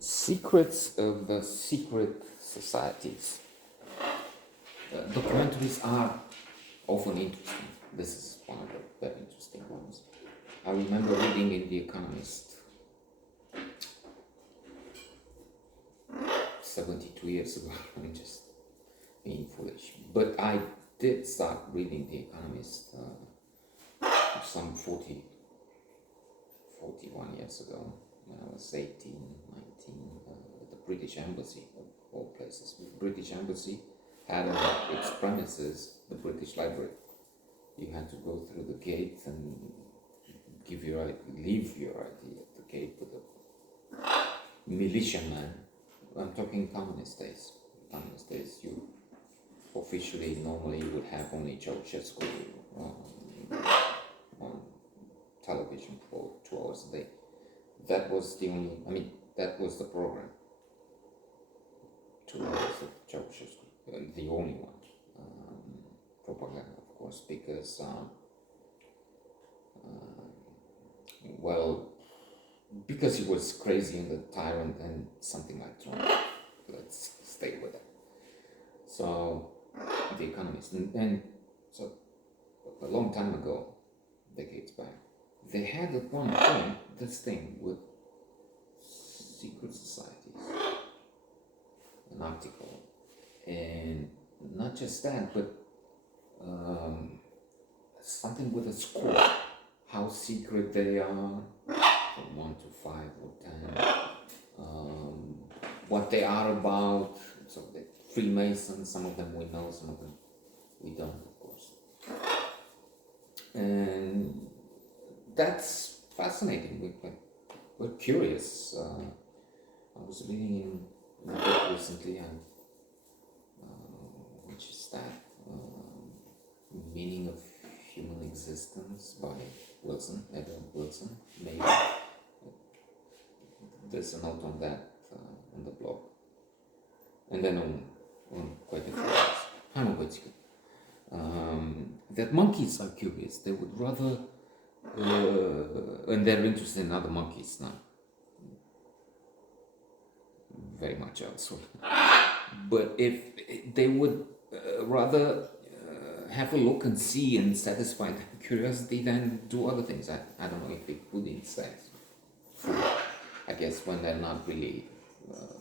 Secrets of the secret societies. Documentaries are often interesting. This is one of the very interesting ones. I remember reading in The Economist 72 years ago. I'm just being foolish. But I did start reading The Economist some 41 years ago when I was 18, 19, at the British Embassy, of all places. The British Embassy had on its premises the British Library. You had to go through the gate and leave your ID at the gate with a militiaman. I'm talking communist days. Communist days, you officially normally would have only Ceausescu on television for 2 hours a day. That was the only, that was the program. 2 hours of Ceausescu, the only one. Propaganda, of course, because, well, because he was crazy and a tyrant and something like Trump. Let's stay with it. So, The Economist, and so a long time ago, decades back, they had at one point this thing with secret societies, an article, and not just that, but something with a score, how secret they are, from 1 to 5 or 10, what they are about. So the Freemasons, some of them we know, some of them we don't, of course. And that's fascinating. We're curious. I was reading in a book recently, and which is that Meaning of Human Existence by Edward Wilson. Maybe there's a note on that on the blog, and then on quite a few others. That monkeys are curious. They would rather, and they're interested in other monkeys now, very much also. But if they would rather have a look and see and satisfy their curiosity than do other things. I don't know if they put insect food, I guess, when they're not really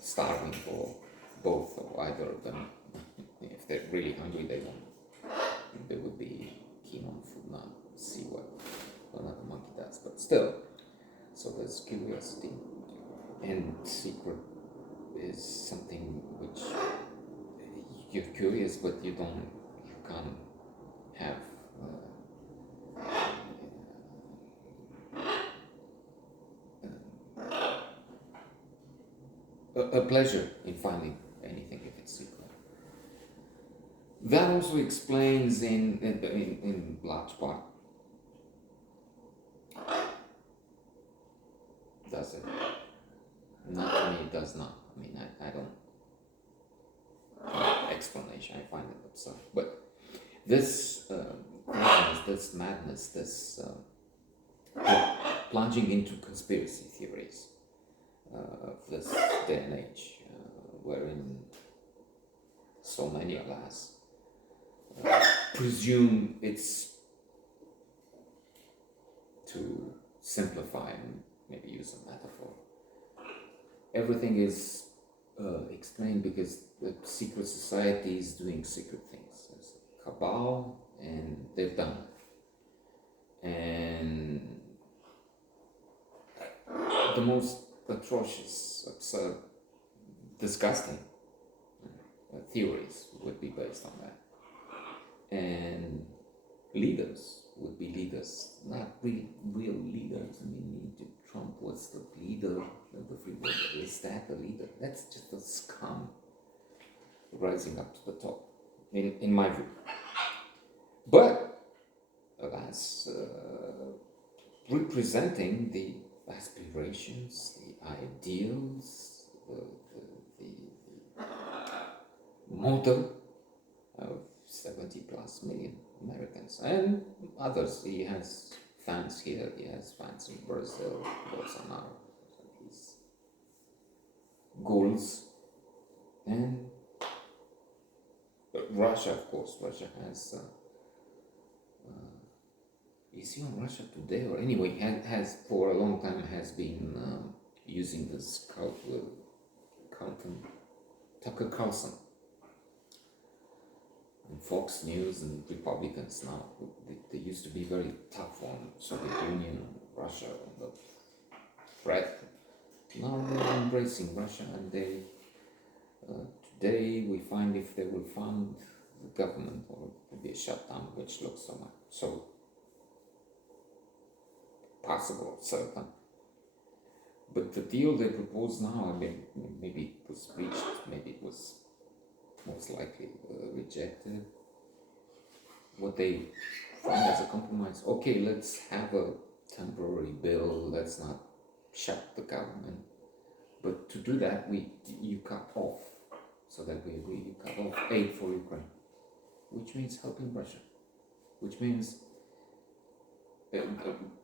starving or both or either of them. If they're really hungry, they would be keen on food, not see what another monkey does. But still, so there's curiosity, and secret is something which you're curious, but you can't have a pleasure in finding anything if it's secret. That also explains in large part, does it? Not to me, it does not. I don't explanation. I find it absurd. But this this madness, this plunging into conspiracy theories of this day and age, wherein so many, alas, presume it's, to simplify and maybe use a metaphor, everything is explained because the secret society is doing secret things. There's a cabal, and they've done it. And the most atrocious, absurd, disgusting theories would be based on that. And leaders would be leaders, not real leaders. Trump was the leader of the free world. Is that the leader? That's just a scum rising up to the top, in my view. But, alas, representing the aspirations, the ideals, the model of 70 plus million Americans and others. He has fans here, he has fans in Brazil, Bolsonaro. He's goals. And Russia, of course, Russia has. Is he on Russia Today or anyway has for a long time has been using this Carlton, Tucker Carlson, and Fox News and Republicans now. They used to be very tough on Soviet Union and Russia and the threat. Now they're embracing Russia, and they today we find if they will fund the government or there will be a shutdown, which looks so possible, certain. But the deal they propose now, I mean, maybe it was reached, maybe it was most likely rejected. What they find as a compromise, okay, let's have a temporary bill, let's not shut the government. But to do that, you cut off, so that we agree, you cut off aid for Ukraine, which means helping Russia, which means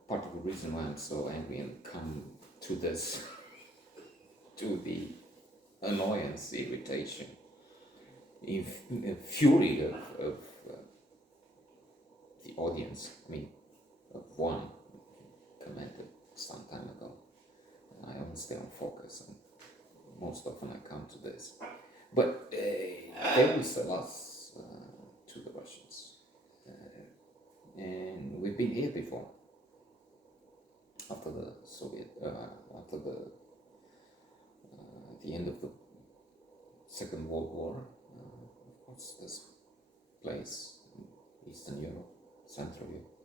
part of the reason why I'm so angry and come to this, to the annoyance, irritation, fury of the audience, I mean, of one commented some time ago, and I don't stay on focus, and most often I come to this. But they will sell us to the Russians. And we've been here before. After the after the end of the Second World War, of course, this place, Eastern Europe, Central Europe,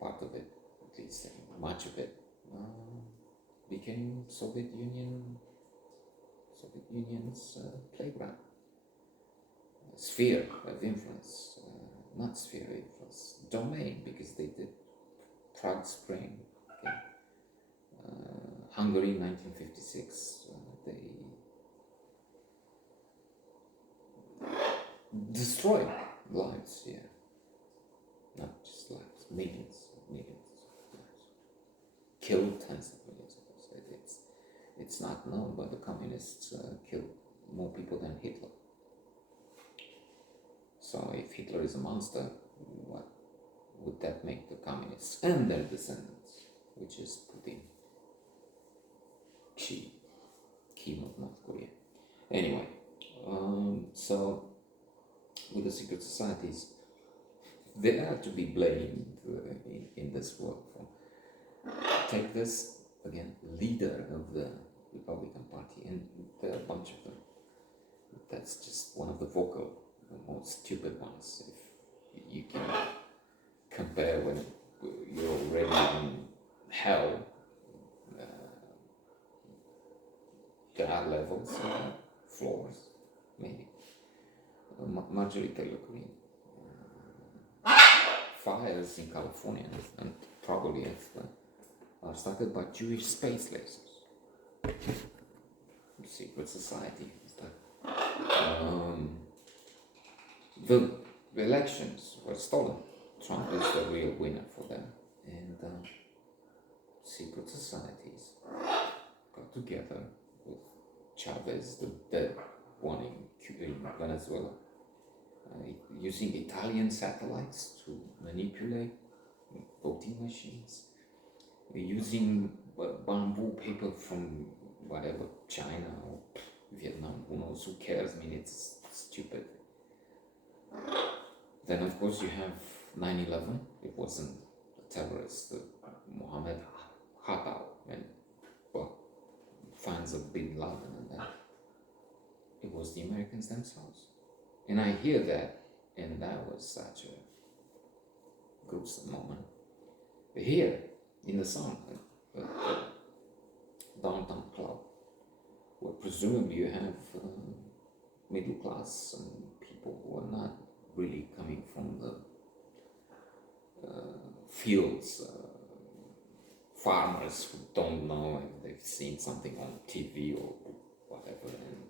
part of it, at least much of it, became Soviet Union's playground, sphere of influence, not sphere of influence, domain, because they did Prague Spring, okay. Hungary 1956, they destroyed lives here, not just lives, millions of lives, killed tens of millions of lives. It's not known, but the communists killed more people than Hitler. So if Hitler is a monster, what would that make the communists and their descendants, which is Putin, Xi, Kim of North Korea? Anyway, so with the secret societies, they are to be blamed in this world. Take this, again, leader of the Republican Party, and there are a bunch of them. That's just one of the most stupid ones. If you can compare when you're already in hell, there are levels, floors, maybe. Marjorie Taylor Greene. Fires in California, and probably are started by Jewish space lasers. Secret society. The elections were stolen. Trump is the real winner for them, and secret societies got together with Chavez, the dead one in Venezuela, using Italian satellites to manipulate voting machines, using bamboo paper from whatever, China or Vietnam, who knows, who cares, I mean, it's stupid. Then of course you have 9/11, it wasn't a terrorist, Mohammed Hatta, and fans of Bin Laden and that. It was the Americans themselves. And I hear that, and that was such a gruesome moment. Here, in the sun, downtown club, where presumably you have middle class and people who are not really coming from the fields, farmers who don't know, and they've seen something on TV or whatever, and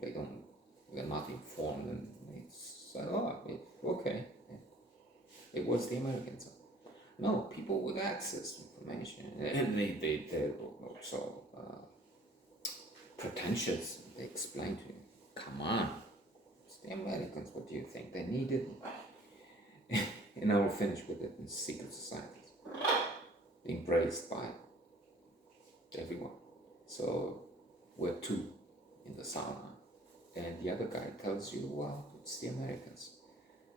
they're not informed, and they say, okay, it was the Americans. No, people with access to information, and they also pretentious. They explain to you, come on, it's the Americans, what do you think? They need it. And I will finish with it in secret societies, embraced by everyone. So we're two in the sauna, and the other guy tells you, well, it's the Americans.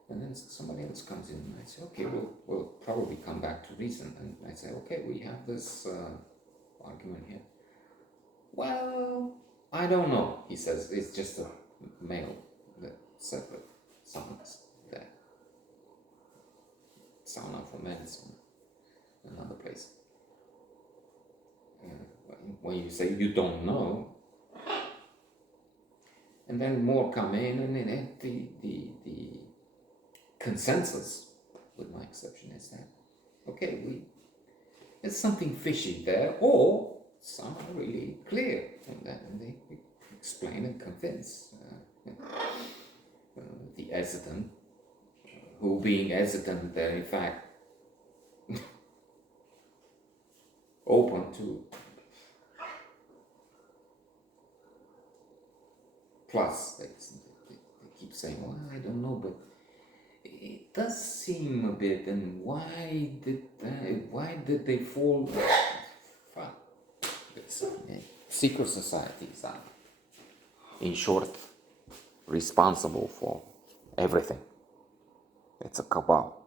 And then somebody else comes in and I say, okay, we'll probably come back to reason. And I say, okay, we have this argument here. Well, I don't know, he says. It's just a male, separate saunas there. Sauna for men is another place. When you say you don't know, and then more come in, and then the consensus, with my exception, is that, okay, there's something fishy there, or some are really clear, and they explain and convince the hesitant, who being hesitant, they're in fact open to. Plus, they keep saying, well, I don't know, but it does seem a bit, and why did they fall? Fuck. Secret societies are, in short, responsible for everything. It's a cabal.